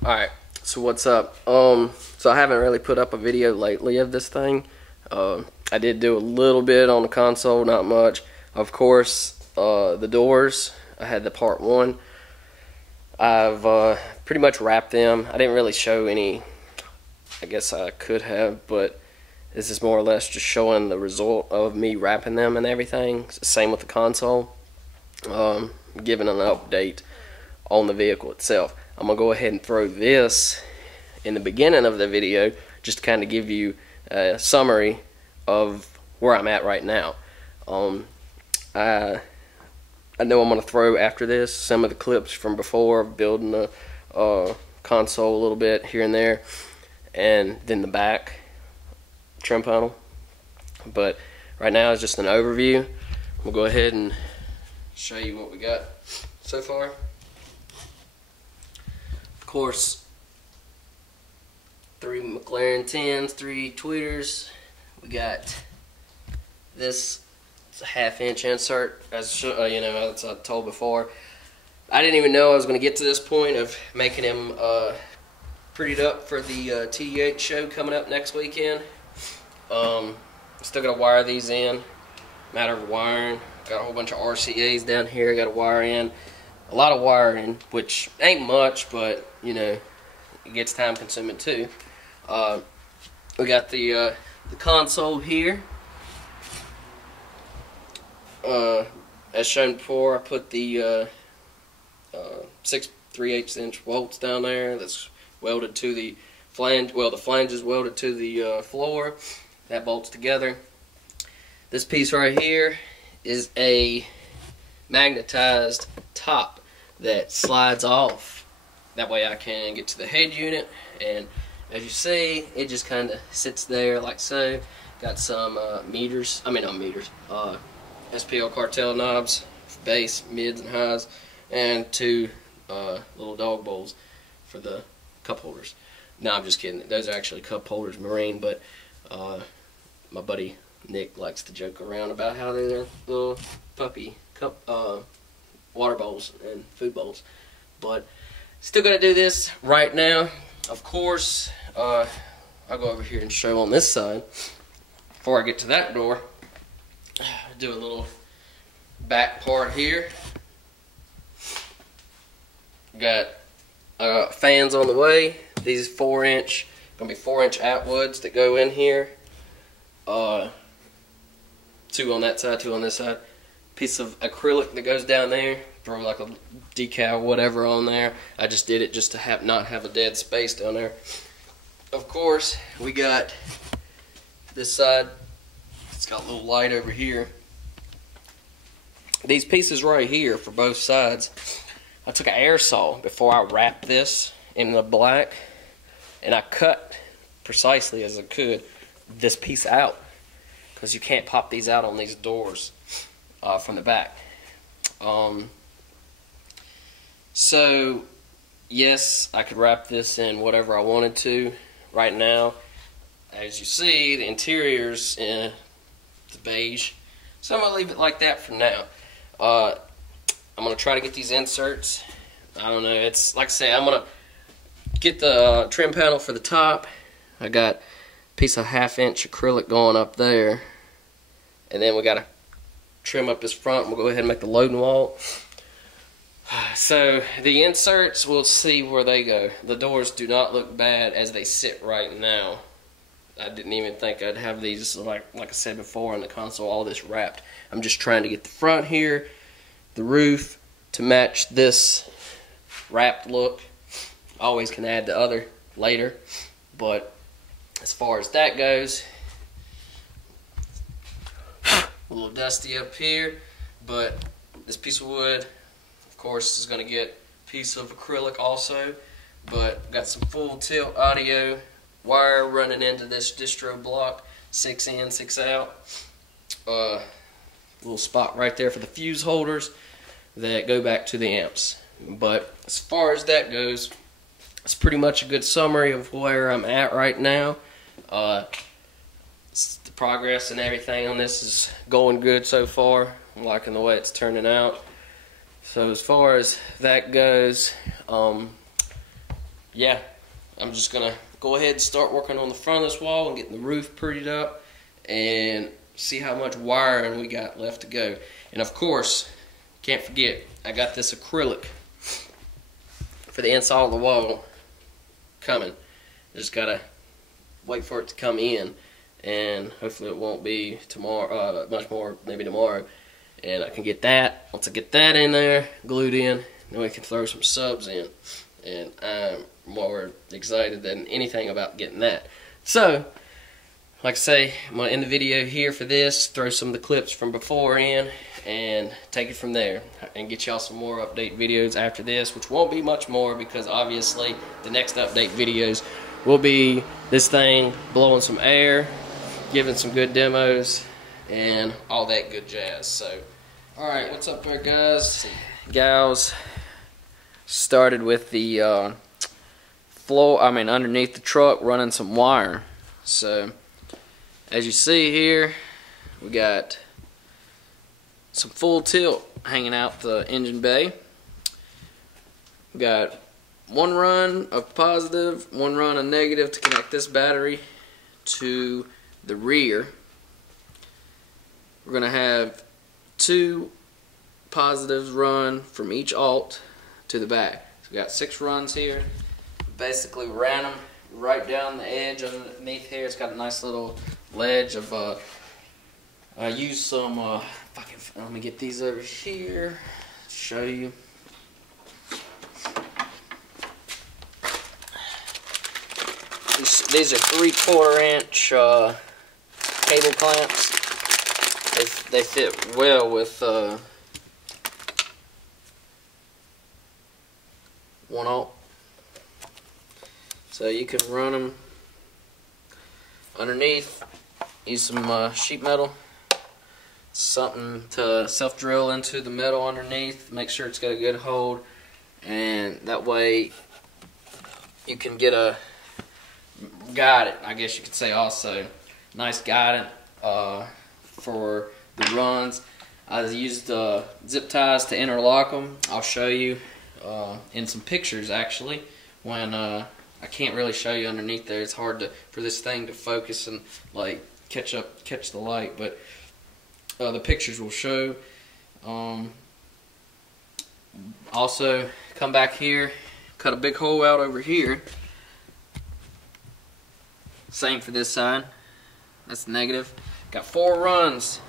Alright, so what's up? So I haven't really put up a video lately of this thing. I did do a little bit on the console, not much. Of course, the doors, I had the part 1. I've pretty much wrapped them. I didn't really show any, I guess I could have, but this is more or less just showing the result of me wrapping them and everything. Same with the console. Giving an update on the vehicle itself. I'm going to go ahead and throw this in the beginning of the video just to kind of give you a summary of where I'm at right now. I know I'm going to throw after this some of the clips from before of building the console a little bit here and there, and then the back trim panel. But right now it's just an overview. We'll go ahead and show you what we got so far. Of course, 3 McLaren 10s, 3 tweeters. We got this. It's a 1/2-inch insert, as as I told before. I didn't even know I was going to get to this point of making him prettied up for the TH show coming up next weekend. Still got to wire these in. Matter of wiring. Got a whole bunch of RCAs down here. Got to wire in. A lot of wiring, which ain't much, but it gets time consuming too. We got the console here. As shown before, I put the 6 3/8-inch bolts down there. That's welded to the flange. Well, the flange is welded to the floor. That bolts together. This piece right here is a magnetized top that slides off. That way I can get to the head unit, and as you see, it just kind of sits there like so. Got some meters, SPL cartel knobs, bass, mids, and highs, and 2 little dog bowls for the cup holders. No, I'm just kidding. Those are actually cup holders, marine, but my buddy Nick likes to joke around about how they're little puppy cup water bowls and food bowls. But still got to do this right now. Of course, I'll go over here and show on this side. Before I get to that door, do a little back part here. Got fans on the way. These 4-inch, gonna be 4-inch Atwoods that go in here. 2 on that side, 2 on this side. Piece of acrylic that goes down there. Throw like a decal, whatever, on there. I just did it just to not have a dead space down there. Of course, we got this side. It's got a little light over here. These pieces right here for both sides, I took an air saw before I wrapped this in the black, and I cut precisely as I could this piece out, because you can't pop these out on these doors from the back. So yes, I could wrap this in whatever I wanted to. Right now, as you see, the interior's in the beige, so I'm gonna leave it like that for now. I'm gonna try to get these inserts. I don't know, it's like I say, I'm gonna get the trim panel for the top. I got a piece of 1/2-inch acrylic going up there, and then we gotta trim up this front. We'll go ahead and make the loading wall. So the inserts, we'll see where they go. The doors do not look bad as they sit right now. I didn't even think I'd have these, like I said before, on the console, all this wrapped. I'm just trying to get the front here, the roof, to match this wrapped look. Always can add the other later, but as far as that goes, a little dusty up here, but this piece of wood, of course, is going to get a piece of acrylic also. But got some full tilt audio wire running into this distro block, 6 in, 6 out. Little spot right there for the fuse holders that go back to the amps. But as far as that goes, it's pretty much a good summary of where I'm at right now. The progress and everything on this is going good so far. I'm liking the way it's turning out. So as far as that goes, yeah, I'm just gonna go ahead and start working on the front of this wall and getting the roof prettied up and see how much wiring we got left to go. And of course, can't forget, I got this acrylic for the inside of the wall coming. Just gotta wait for it to come in, and hopefully it won't be tomorrow, much more, maybe tomorrow, and I can get that. Once I get that in there, glued in, then we can throw some subs in, and I'm more excited than anything about getting that. So, like I say, I'm going to end the video here for this, throw some of the clips from before in, and take it from there, and get y'all some more update videos after this, which won't be much more, because obviously the next update videos will be this thing blowing some air, giving some good demos, and all that good jazz. So, alright, what's up there, guys, gals? Started with the underneath the truck, running some wire. So, as you see here, we got some full tilt hanging out the engine bay. We got one run of positive, one run of negative to connect this battery to the rear. We're going to have two positives run from each alt to the back. So we got 6 runs here. Basically ran them right down the edge underneath here. It's got a nice little ledge of I used some let me get these over here, show you. These are 3/4 inch cable clamps. They fit well with 1 alt. So you can run them underneath, use some sheet metal, something to self-drill into the metal underneath, make sure it's got a good hold, and that way you can get a guidance, I guess you could say also, nice guidance for the runs. I used zip ties to interlock them. I'll show you in some pictures actually when I can't really show you underneath there. It's hard for this thing to focus and like catch the light, but the pictures will show. Also, come back here, cut a big hole out over here. Same for this side. That's negative. Got 4 runs.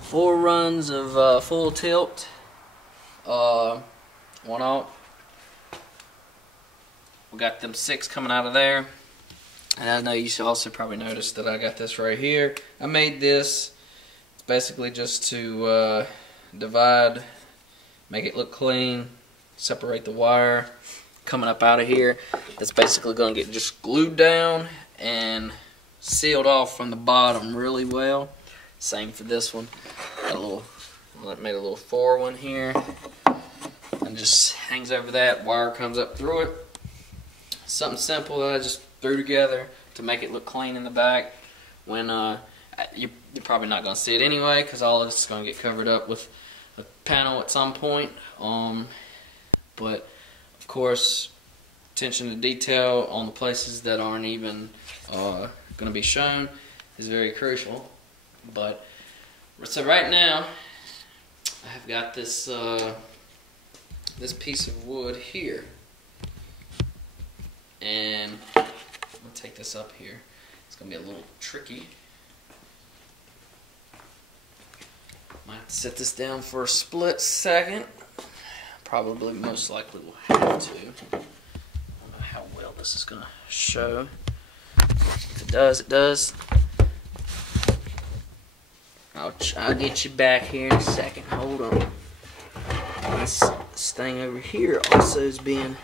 4 runs of full tilt. 1 alt. We got them 6 coming out of there. And I know you should also probably notice that I got this right here. I made this. It's basically just to divide, make it look clean, separate the wire coming up out of here. That's basically going to get just glued down and sealed off from the bottom really well. Same for this one. Got a little, made a little 4 one here, and just hangs over that. Wire comes up through it. Something simple that I just threw together to make it look clean in the back. When you're probably not going to see it anyway, because all of this is going to get covered up with a panel at some point. But of course, attention to detail on the places that aren't even going to be shown is very crucial. But so right now, I have got this this piece of wood here. And I'm going to take this up here. It's going to be a little tricky. Might have to set this down for a split second. Probably most likely will have to. I don't know how well this is going to show. If it does, it does. I'll get you back here in a second. Hold on. This thing over here also is being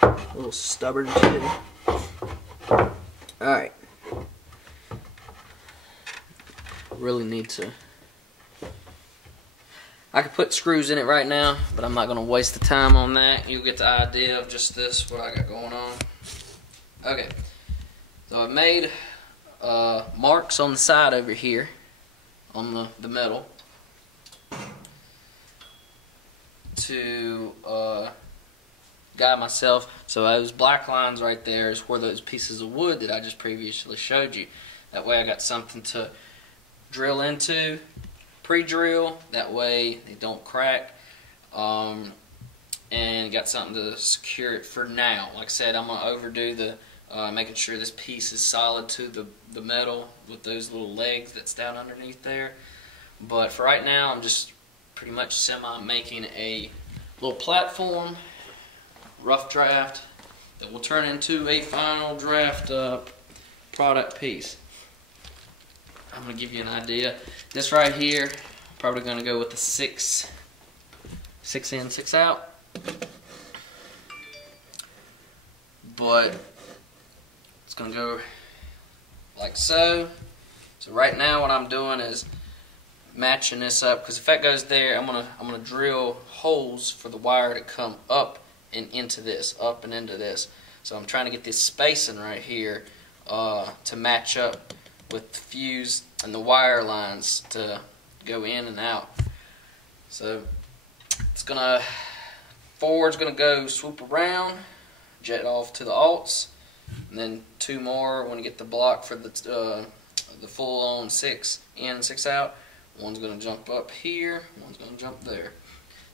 a little stubborn too. Alright. Really need to. I could put screws in it right now, but I'm not going to waste the time on that. You'll get the idea of just this, what I got going on. Okay. So I've made marks on the side over here on the metal to guy myself. So those black lines right there is where those pieces of wood that I just previously showed you. That way I got something to drill into, pre-drill, that way they don't crack, and got something to secure it for now. Like I said, I'm going to overdo the making sure this piece is solid to the metal with those little legs that's down underneath there. But for right now, I'm just pretty much making a little platform, rough draft, that will turn into a final draft product piece. I'm going to give you an idea. This right here, probably going to go with the 6 in, 6 out. But it's going to go like so. So right now what I'm doing is matching this up, because if that goes there, I'm gonna drill holes for the wire to come up and into this, up and into this. So I'm trying to get this spacing right here to match up with the fuse and the wire lines to go in and out. So it's gonna, forward's gonna go swoop around, jet off to the alts, and then 2 more when you get the block for the full on 6 in, 6 out. One's gonna jump up here, one's gonna jump there,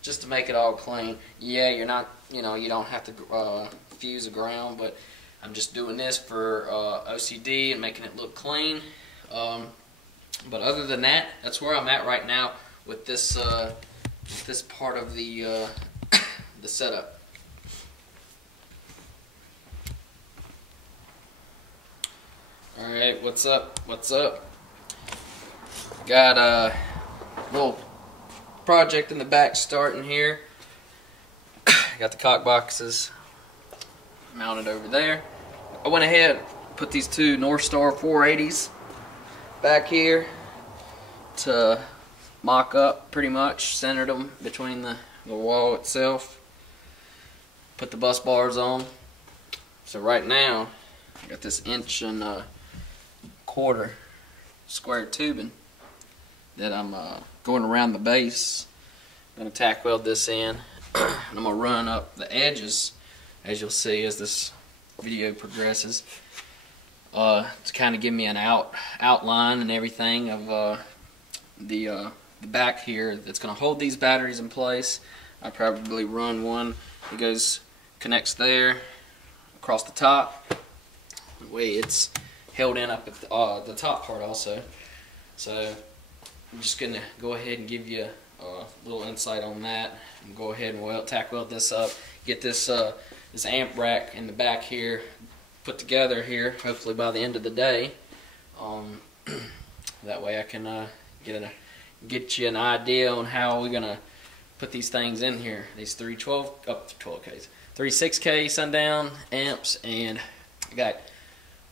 just to make it all clean. Yeah, you're not, you don't have to fuse the ground, but I'm just doing this for OCD and making it look clean. But other than that, that's where I'm at right now with this this part of the the setup. All right, what's up? What's up? Got a little project in the back starting here. Got the cock boxes mounted over there. I went ahead, put these 2 North Star 480s back here to mock up, pretty much centered them between the wall itself. Put the bus bars on. So right now I got this 1.25 inch square tubing that I'm going around the base. I'm going to tack weld this in, and I'm going to run up the edges, as you'll see as this video progresses, to kind of give me an outline and everything of the back here that's going to hold these batteries in place. I probably run one that connects there across the top. The way it's held in up at the top part also. So I'm just going to go ahead and give you a little insight on that. And go ahead and tack weld this up. Get this this amp rack in the back here put together here, hopefully by the end of the day. That way I can get you an idea on how we're going to put these things in here. These 3 6K sundown amps, and I got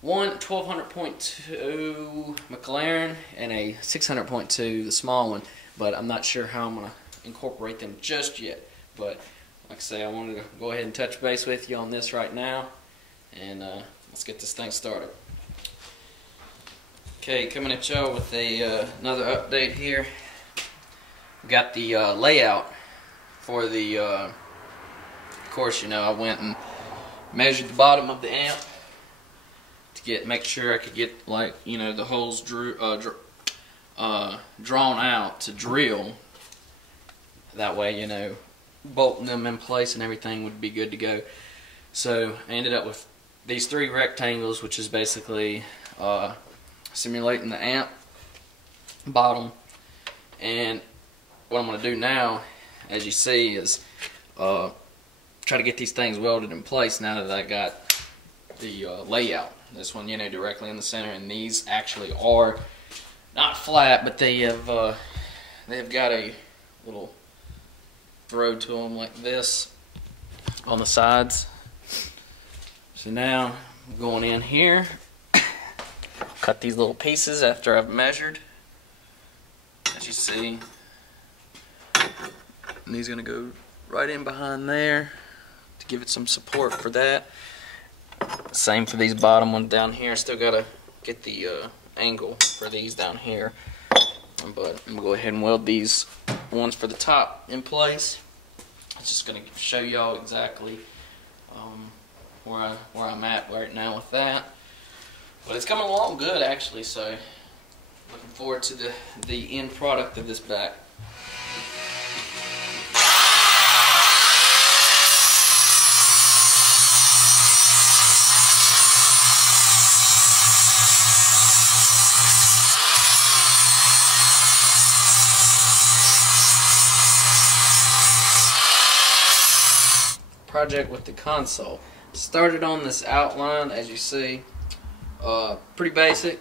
one 1200.2 McLaren and a 600.2, the small one, but I'm not sure how I'm going to incorporate them just yet. But like I say, I wanted to go ahead and touch base with you on this right now, and let's get this thing started. Okay, coming at y'all with another update here. We got the layout for the, of course, I went and measured the bottom of the amp to make sure I could get, like, the holes drawn out to drill. That way, bolting them in place and everything would be good to go. So I ended up with these 3 rectangles, which is basically simulating the amp bottom. And what I'm going to do now, as you see, is try to get these things welded in place now that I got the layout. This one, directly in the center, and these actually are not flat, but they have got a little throw to them like this on the sides. So now I'm going in here, cut these little pieces after I've measured, as you see, and these are going to go right in behind there to give it some support for that. Same for these bottom ones down here. Still got to get the angle for these down here, but I'm going to go ahead and weld these ones for the top in place. I'm just going to show y'all exactly where I'm at right now with that. But it's coming along good actually, so looking forward to the end product of this back. Project with the console. Started on this outline, as you see, pretty basic.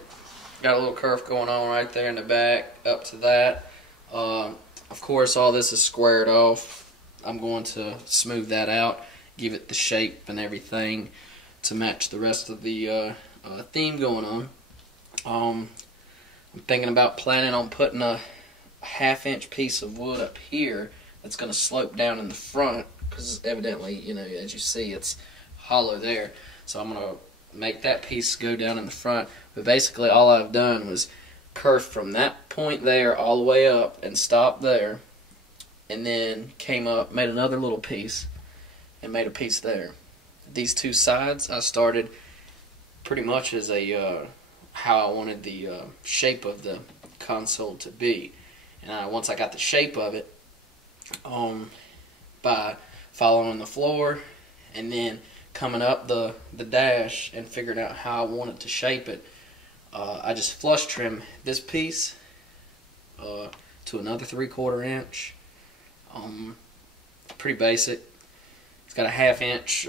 Got a little curve going on right there in the back up to that. Of course, all this is squared off. I'm going to smooth that out, give it the shape and everything to match the rest of the theme going on. I'm thinking about planning on putting a 1/2 inch piece of wood up here that's going to slope down in the front, because evidently, you know, as you see, it's hollow there. So I'm going to make that piece go down in the front. But basically all I've done was curve from that point there all the way up and stop there, and then came up, made another little piece, and made a piece there. These two sides I started pretty much as a how I wanted the shape of the console to be. And once I got the shape of it, by following the floor and then coming up the dash and figuring out how I wanted to shape it, I just flush trim this piece to another 3/4 inch. Pretty basic. It's got a 1/2 inch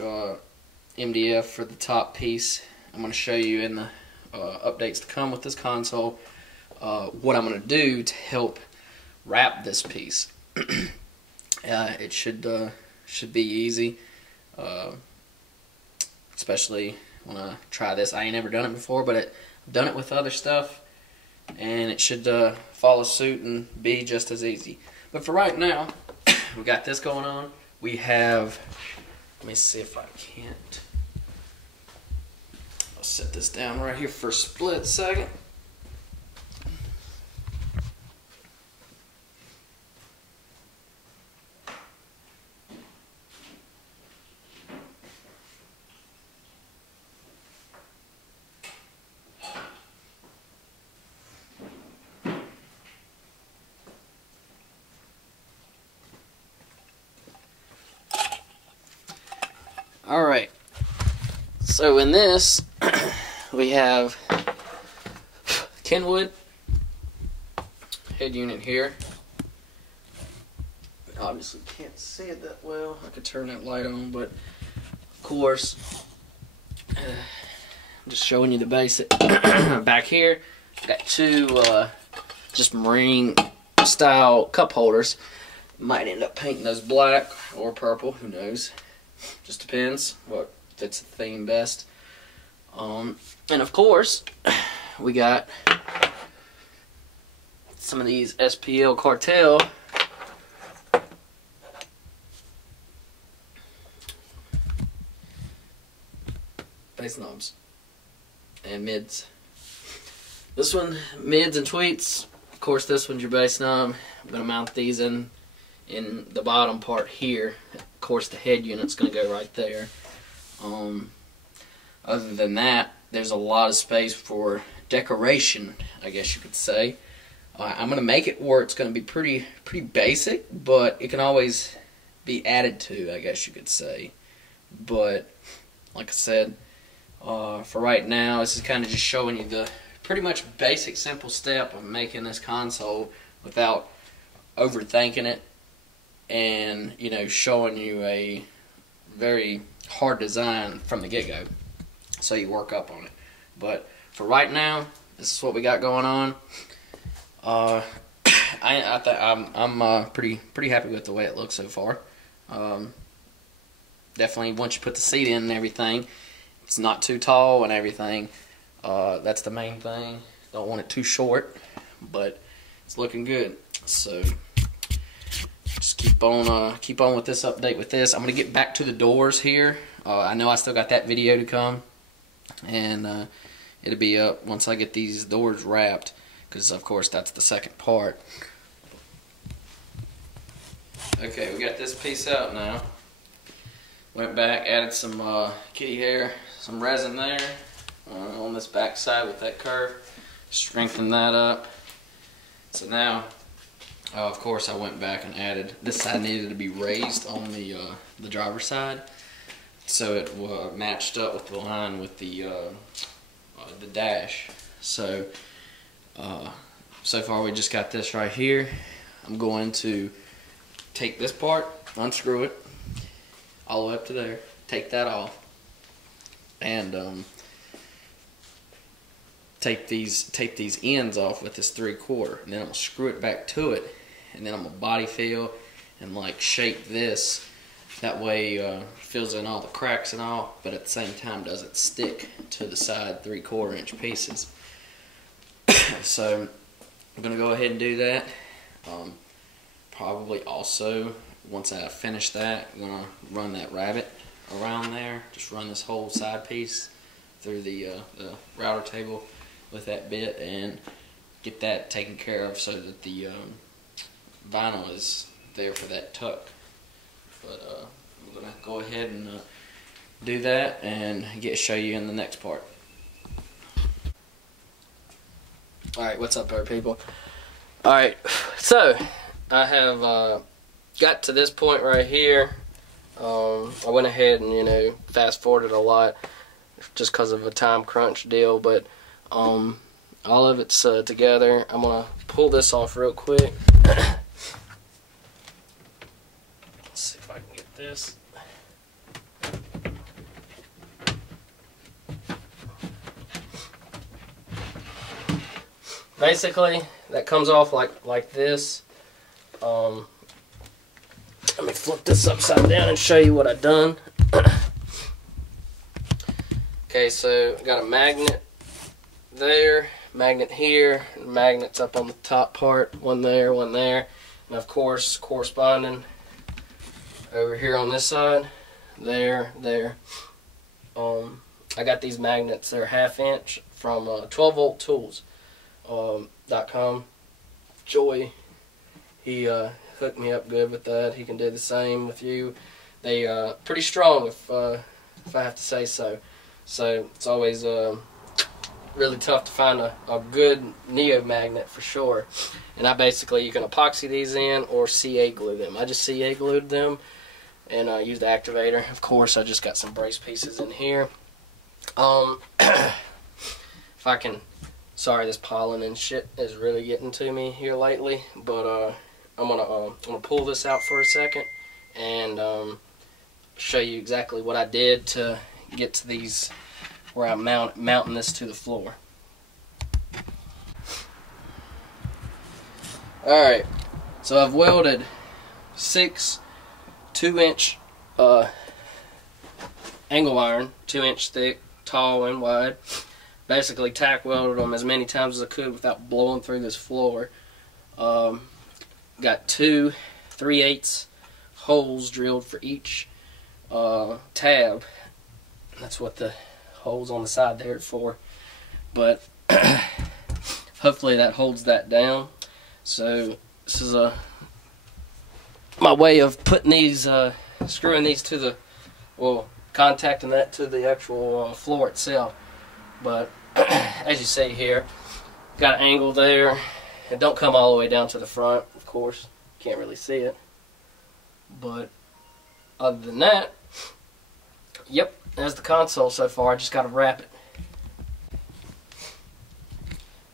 MDF for the top piece. I'm going to show you in the updates to come with this console what I'm going to do to help wrap this piece. It should be easy, especially when I try this. I ain't never done it before, but I've done it with other stuff, and it should follow suit and be just as easy. But for right now, we got this going on. We have, let me see if I can't, I'll set this down right here for a split second. Alright, so in this we have Kenwood head unit here. Obviously can't see it that well. I could turn that light on, but of course, I'm just showing you the basic. Back here, I got two just marine style cup holders. Might end up painting those black or purple, who knows. Just depends what fits the theme best. And of course, we got some of these SPL Cartel base knobs and mids. This one, mids and tweets. Of course, this one's your base knob. I'm going to mount these in the bottom part here. Of course, the head unit's going to go right there. Other than that, there's a lot of space for decoration, I guess you could say. I'm going to make it where it's going to be pretty basic, but it can always be added to, I guess you could say. But like I said, for right now, this is kind of just showing you the pretty much basic, simple step of making this console without overthinking it, and, you know, showing you a very hard design from the get-go, so you work up on it. But for right now, this is what we got going on. I'm pretty happy with the way it looks so far. Definitely, once you put the seat in and everything, it's not too tall and everything. That's the main thing. Don't want it too short, but it's looking good. So just keep on with this update with this. I'm gonna get back to the doors here. I know I still got that video to come, and it'll be up once I get these doors wrapped, because of course that's the second part. Okay, we got this piece out now. Went back, added some kitty hair, some resin there on this back side with that curve. Strengthened that up. So now, of course, I went back and added, this side needed to be raised on the driver's side, so it matched up with the line with the dash. So, so far we just got this right here. I'm going to take this part, unscrew it all the way up to there, take that off, and take these ends off with this 3/4, and then I'm gonna screw it back to it, and then I'm gonna body fill and like shape this. That way fills in all the cracks and all, but at the same time doesn't stick to the side 3/4 inch pieces. So I'm gonna go ahead and do that. Probably also, once I finish that, I'm gonna run that rabbet around there. Just run this whole side piece through the router table with that bit and get that taken care of so that the vinyl is there for that tuck. But I'm gonna go ahead and do that and show you in the next part. Alright, what's up there, people? Alright, so I have got to this point right here. I went ahead and, you know, fast forwarded a lot just because of a time crunch deal, but all of it's together. I'm gonna pull this off real quick. Let's see if I can get this. Basically, that comes off like this. Let me flip this upside down and show you what I've done. Okay, so I got a magnet there, magnet here, and magnets up on the top part, one there, and of course corresponding over here on this side, there. I got these magnets, they're 1/2 inch from 12volttools.com. Joy, he hooked me up good with that. He can do the same with you. They pretty strong, if I have to say so. So it's always really tough to find a good neo magnet for sure. And you can epoxy these in or CA glue them. I just CA glued them and used the activator. Of course, I just got some brace pieces in here. If I can, sorry, this pollen and shit is really getting to me here lately, but I'm gonna pull this out for a second and show you exactly what I did to get to these where I'm mounting this to the floor. Alright, so I've welded 6 2-inch angle iron, 2-inch thick, tall and wide. Basically tack welded them as many times as I could without blowing through this floor. Got 2 3/8 holes drilled for each tab. That's what the holes on the side there are for. But hopefully that holds that down. So this is my way of putting these, screwing these to the, well, contacting that to the actual floor itself. But as you see here, got an angle there. It don't come all the way down to the front, of course. Can't really see it. But other than that, yep, there's the console so far. I just got to wrap it.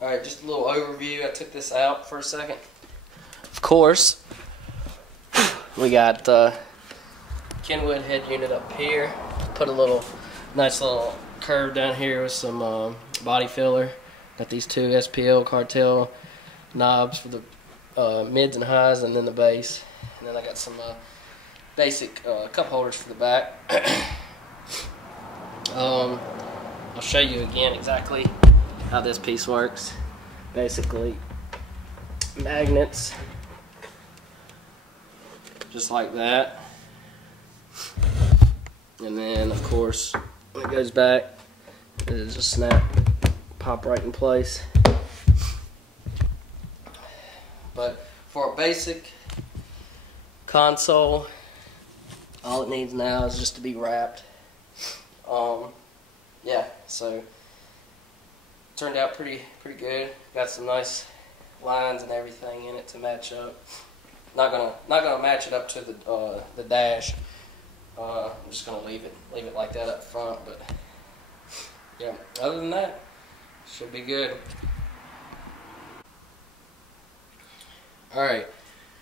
Alright, just a little overview. I took this out for a second. Of course, we got Kenwood head unit up here. Put a nice little curve down here with some body filler. Got these 2 SPL cartel knobs for the mids and highs, and then the bass. And then I got some basic cup holders for the back. I'll show you again exactly how this piece works. Basically, magnets, just like that. And then, of course, when it goes back, it'll just snap, pop right in place. But for a basic console, All it needs now is just to be wrapped. Yeah, so turned out pretty good. Got some nice lines and everything in it to match up. Not gonna match it up to the dash. I'm just gonna leave it like that up front. But yeah, other than that, should be good. All right,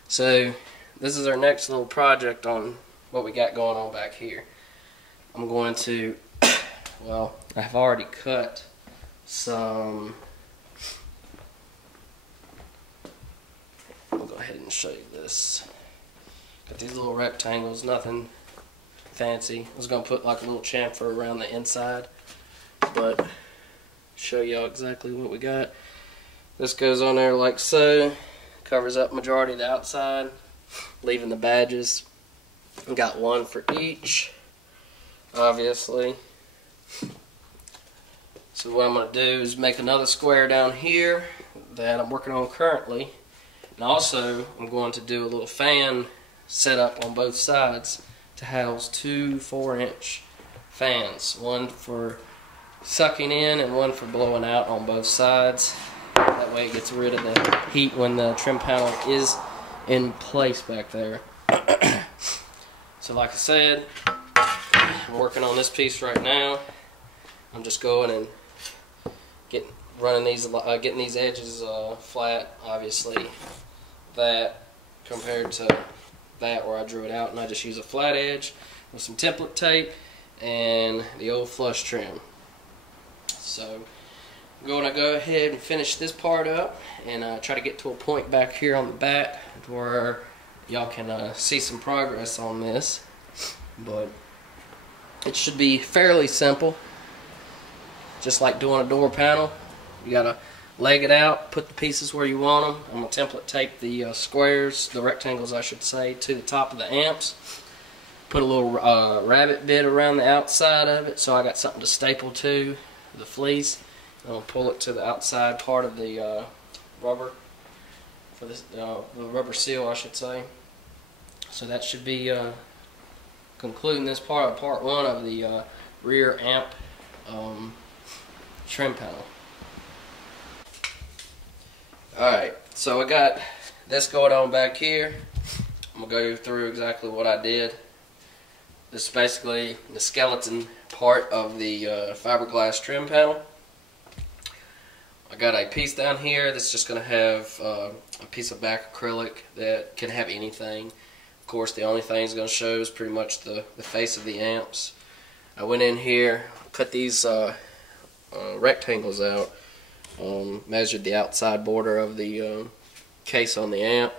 so this is our next little project on what we got going on back here. I'm going to, well, I've already cut some. I'll go ahead and show you this. Got these little rectangles, nothing fancy. I was going to put like a little chamfer around the inside, but show y'all exactly what we got. This goes on there like so. Covers up majority of the outside, leaving the badges. We got one for each, obviously. So what I'm going to do is make another square down here that I'm working on currently. And also, I'm going to do a little fan setup on both sides to house two 4-inch fans. One for sucking in and one for blowing out on both sides. That way it gets rid of the heat when the trim panel is in place back there. So like I said, I'm working on this piece right now. I'm just going and getting these edges flat. Obviously, that compared to that where I drew it out, and I just use a flat edge with some template tape and the old flush trim. So I'm going to go ahead and finish this part up and try to get to a point back here on the back where y'all can see some progress on this. But it should be fairly simple, just like doing a door panel. You gotta leg it out, put the pieces where you want them. I'm gonna template tape the squares, the rectangles I should say, to the top of the amps. Put a little rabbit bit around the outside of it so I got something to staple to the fleece. I'll pull it to the outside part of the rubber for this, the rubber seal I should say. So that should be concluding this part one of the rear amp trim panel. Alright, so I got this going on back here. I'm going to go through exactly what I did. This is basically the skeleton part of the fiberglass trim panel. I got a piece down here that's just going to have a piece of back acrylic that can have anything. Of course, the only thing it's going to show is pretty much the face of the amps. I went in here, cut these rectangles out, measured the outside border of the case on the amp.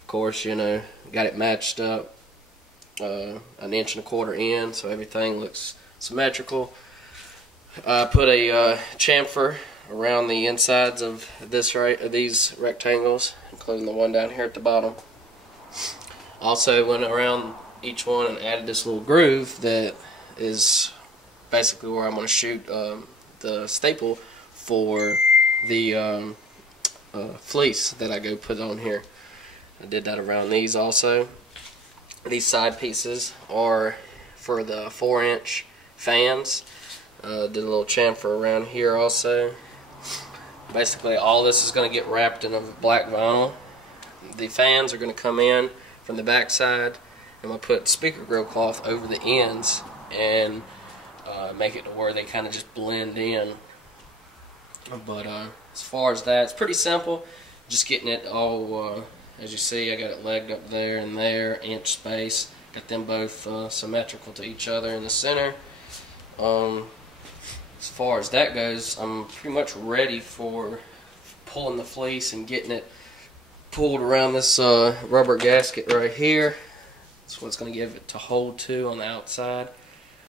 Of course, you know, got it matched up 1.25 inches in, so everything looks symmetrical. I put a chamfer around the insides of these rectangles, including the one down here at the bottom. Also went around each one and added this little groove that is basically where I'm going to shoot the staple for the fleece that I go put on here. I did that around these also. These side pieces are for the 4-inch fans. Did a little chamfer around here also. Basically all this is going to get wrapped in a black vinyl. The fans are going to come in from the back side. I'm going to put speaker grill cloth over the ends and make it to where they kind of just blend in. But as far as that, it's pretty simple. Just getting it all, as you see, I got it legged up there and there, inch space. Got them both symmetrical to each other in the center. As far as that goes, I'm pretty much ready for pulling the fleece and getting it pulled around this rubber gasket right here. That's what it's going to give it to hold to on the outside.